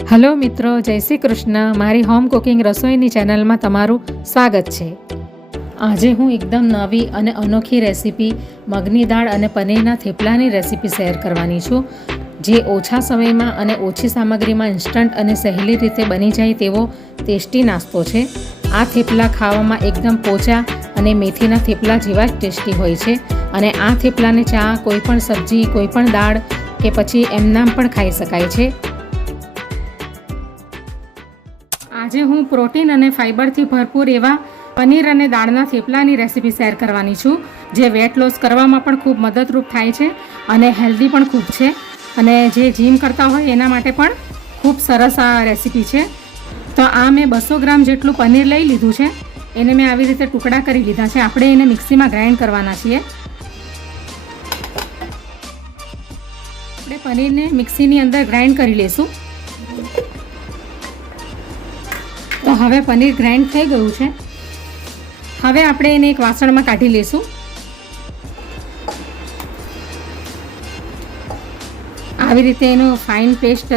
Hello મિત્રો, જય શ્રી કૃષ્ણ. મારી હોમ કુકિંગ રસોઈની ચેનલમાં તમારું સ્વાગત છે. આજે હું એકદમ નવી અને અનોખી રેસીપી મગની દાળ અને પનીરના થેપલાની રેસીપી શેર કરવાની છું, જે ઓછા સમયમાં અને ઓછી સામગ્રીમાં ઇન્સ્ટન્ટ અને સહેલી રીતે બની જાય તેવો ટેસ્ટી નાસ્તો છે. આ થેપલા ખાવામાં એકદમ પોચા અને મેથીના થેપલા જેવા જ ટેસ્ટી હોય છે અને આ થેપલાને ચા, કોઈપણ સબ્જી, કોઈપણ દાળ કે પછી એમનામ પણ ખાઈ શકાય છે. આજે હું પ્રોટીન અને ફાઇબરથી ભરપૂર એવા પનીર અને દાળના થેપલાની રેસીપી શેર કરવાની છું, જે વેટ લોસ કરવામાં પણ ખૂબ મદદરૂપ થાય છે અને હેલ્ધી પણ ખૂબ છે અને જે જીમ કરતા હોય એના માટે પણ ખૂબ સરસ આ રેસીપી છે. તો આ મેં 200 ગ્રામ જેટલું પનીર લઈ લીધું છે. એને મેં આવી રીતે ટુકડા કરી લીધા છે. આપણે એને મિક્સીમાં ગ્રાઇન્ડ કરવાના છીએ. આપણે પનીરને મિક્સીની અંદર ગ્રાઇન્ડ કરી લઈશું. તો હવે પનીર ગ્રાઇન્ડ થઈ ગયું છે. હવે આપણે એને એક વાસણમાં કાઢી લઈશું. આવી રીતે એનો ફાઇન પેસ્ટ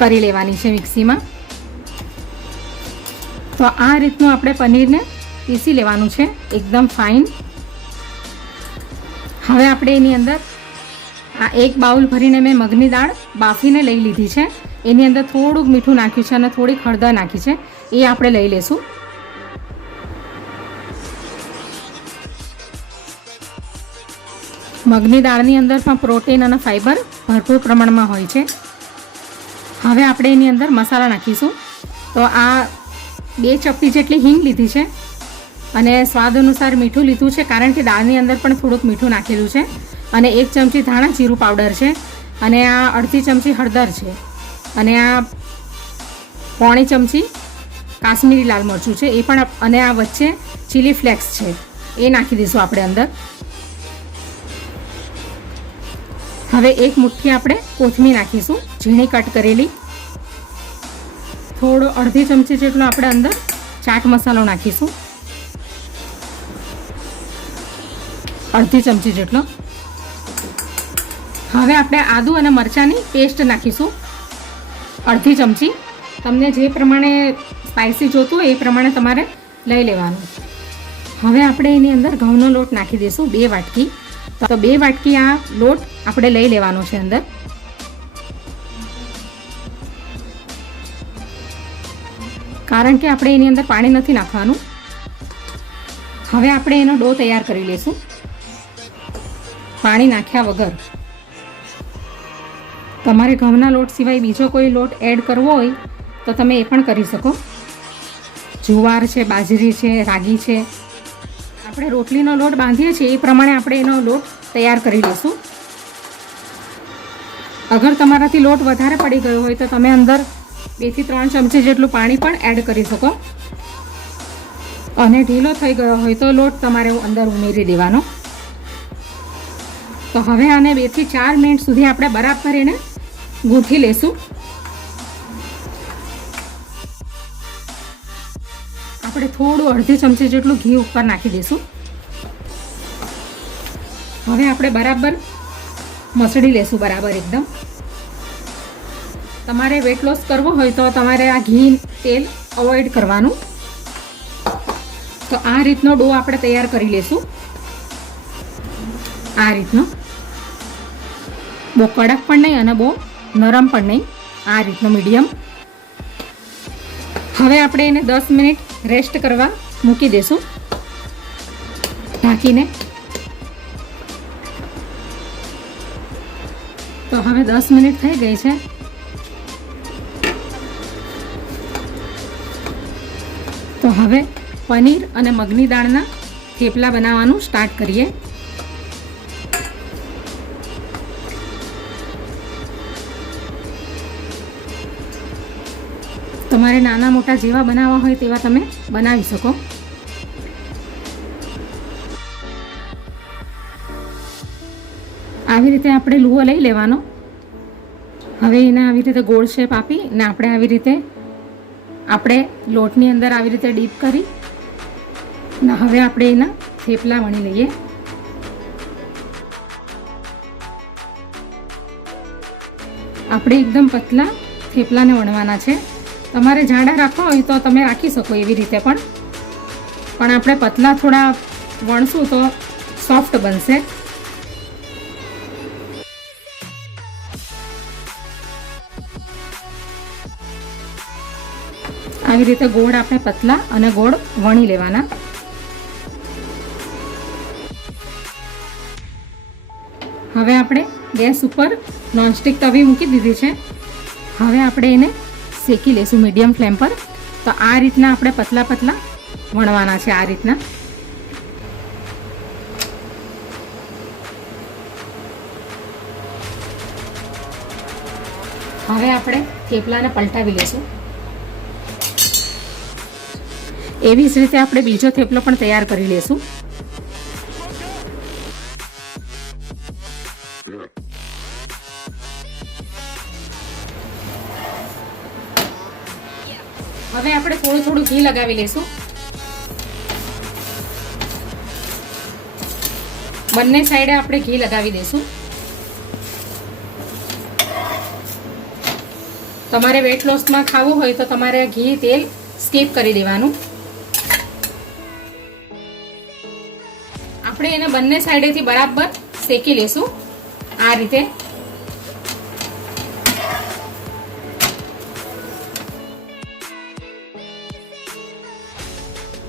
કરી લેવાની છે મિક્સીમાં. તો આ રીતનું આપણે પનીરને પીસી લેવાનું છે એકદમ ફાઇન. હવે આપણે એની અંદર આ એક બાઉલ ભરીને મેં મગની દાળ બાફીને લઈ લીધી છે. એની અંદર થોડુંક મીઠું નાખ્યું છે અને થોડીક હળદર નાખી છે. એ આપણે લઈ લઈશું. મગની દાળની અંદર પણ પ્રોટીન અને ફાઇબર ભરપૂર પ્રમાણમાં હોય છે. હવે આપણે એની અંદર મસાલા નાખીશું. તો આ 2 ચપટી જેટલી હિંગ લીધી છે અને સ્વાદ અનુસાર મીઠું લીધું છે, કારણ કે દાળની અંદર પણ થોડુંક મીઠું નાખેલું છે. અને 1 ચમચી ધાણા જીરું પાવડર છે અને આ અડધી ચમચી હળદર છે અને આ પોણી ચમચી કાશ્મીરી લાલ મરચું છે એ પણ. અને આ વચ્ચે ચીલી ફ્લેક્સ છે, એ નાખી દઈશું આપણે અંદર. હવે 1 મુઠ્ઠી આપણે કોથમીર નાખીશું, ઝીણી કટ કરેલી. થોડો અડધી ચમચી જેટલો આપણે અંદર ચાટ મસાલો નાખીશું, અડધી ચમચી જેટલો. હવે આપણે આદુ અને મરચાંની પેસ્ટ નાખીશું, અડધી ચમચી. તમને જે પ્રમાણે સ્પાઇસી જોતું હોય એ પ્રમાણે તમારે લઈ લેવાનું. હવે આપણે એની અંદર ઘઉંનો લોટ નાખી દઈશું 2 વાટકી. તો 2 વાટકી આ લોટ આપણે લઈ લેવાનો છે અંદર. કારણ કે આપણે એની અંદર પાણી નથી નાખવાનું. હવે આપણે એનો ડો તૈયાર કરી લઈશું પાણી નાખ્યા વગર. તમારે ઘઉંના લોટ સિવાય બીજો કોઈ લોટ એડ કરવો હોય તો તમે એ પણ કરી શકો. જુવાર છે, બાજરી છે, રાગી છે. આપણે રોટલીનો લોટ બાંધીએ છીએ એ પ્રમાણે આપણે એનો લોટ તૈયાર કરી લઈશું. અગર તમારાથી લોટ વધારે પડી ગયો હોય તો તમે અંદર 2 થી 3 ચમચી જેટલું પાણી પણ એડ કરી શકો. અને ઢીલો થઈ ગયો હોય તો લોટ તમારે અંદર ઉમેરી દેવાનો. તો હવે આને 2 થી 4 મિનિટ સુધી આપણે બરાબર એને ગૂંથી લેશું. આપણે થોડું અડધી ચમચી જેટલું ઘી ઉપર નાખી દઈશું. હવે આપણે બરાબર મસળી લેશું, બરાબર એકદમ. તમારે વેટ લોસ કરવો હોય તો તમારે આ ઘી, તેલ અવોઇડ કરવાનું. તો આ રીતનો ડો આપણે તૈયાર કરી લેશું. આ રીતનો, બહુ કડક પણ નહીં અને બહુ નરમ પણ નહીં, આ રીતનો મીડિયમ. હવે આપણે એને 10 મિનિટ રેસ્ટ કરવા મૂકી દઈશું ઢાંકીને. તો હવે 10 મિનિટ થઈ ગઈ છે. તો હવે પનીર અને મગની દાળના થેપલા બનાવવાનું સ્ટાર્ટ કરીએ. તમારે નાના મોટા જેવા બનાવવા હોય તેવા તમે બનાવી શકો. આવી રીતે આપણે લુઓ લઈ લેવાનો. હવે એને આવી રીતે ગોળ શેપ આપી ને આપણે આવી રીતે આપણે લોટની અંદર આવી રીતે ડીપ કરી ને હવે આપણે એના થેપલા વણી લઈએ. આપણે એકદમ પતલા થેપલાને વણવાના છે. તમારે જાડા રાખવા હોય તો તમે રાખી શકો એવી રીતે પણ આપણે પતલા થોડા વણશું તો સોફ્ટ બનશે. આવી રીતે ગોળ આપણે પતલા અને ગોળ વણી લેવાના. હવે આપણે ગેસ ઉપર નોનસ્ટિક તવી મૂકી દીધી છે. હવે આપણે એને શેકી લઈશું મીડિયમ ફ્લેમ પર. તો આ રીતના આપણે પતલા પતલા વણવાના છે. આ રીતના હવે આપણે થેપલાને પલટાવી લઈશું. એવી જ રીતે આપણે બીજો થેપલો પણ તૈયાર કરી લઈશું. હવે આપણે થોડું ઘી લગાવી લઈશું. બંને સાઈડે આપણે ઘી લગાવી દઈશું. તમારે વેટ લોસમાં ખાવું હોય તો તમારે ઘી તેલ સ્કીપ કરી દેવાનું. આપણે એને બંને સાઈડેથી બરાબર શેકી લેશું આ રીતે.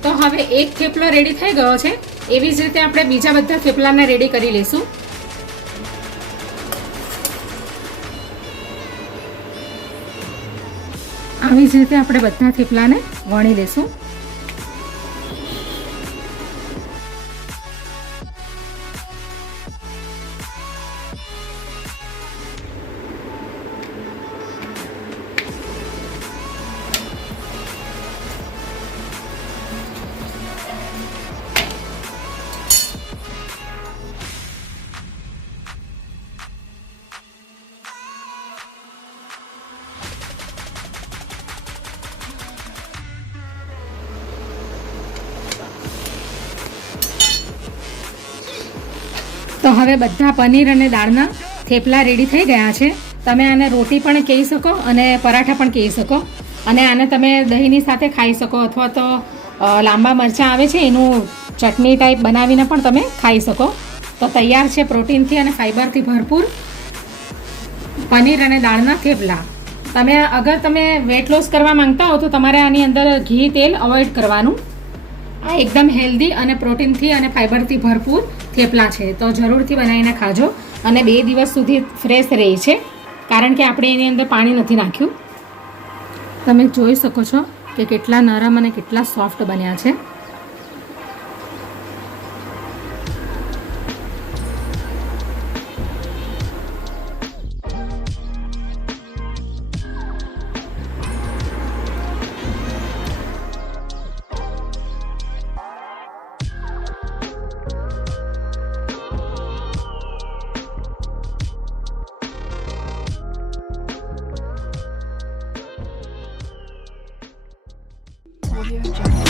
તો હવે એક થેપલો રેડી થઈ ગયો છે. એવી જ રીતે આપણે બીજા બધા થેપલાને રેડી કરી લઈશું. આવી જ રીતે આપણે બધા થેપલાને વણી લઈશું. તો હવે બધા પનીર અને દાળના થેપલા રેડી થઈ ગયા છે. તમે આને રોટી પણ કહી શકો અને પરાઠા પણ કહી શકો. અને આને તમે દહીંની સાથે ખાઈ શકો અથવા તો લાંબા મરચાં આવે છે એનું ચટણી ટાઈપ બનાવીને પણ તમે ખાઈ શકો. તો તૈયાર છે પ્રોટીનથી અને ફાઈબરથી ભરપૂર પનીર અને દાળના થેપલા. અગર તમે વેટ લોસ કરવા માંગતા હો તો તમારે આની અંદર ઘી તેલ અવોઇડ કરવાનું. આ એકદમ હેલ્ધી અને પ્રોટીનથી અને ફાઈબરથી ભરપૂર થેપલા છે. તો જરૂરથી બનાવીને ખાજો. અને 2 દિવસ સુધી ફ્રેશ રહે છે કારણ કે આપણે એની અંદર પાણી નથી નાખ્યું. તમે જોઈ શકો છો કે કેટલા નરમ અને કેટલા સોફ્ટ બન્યા છે. Audio Jungle.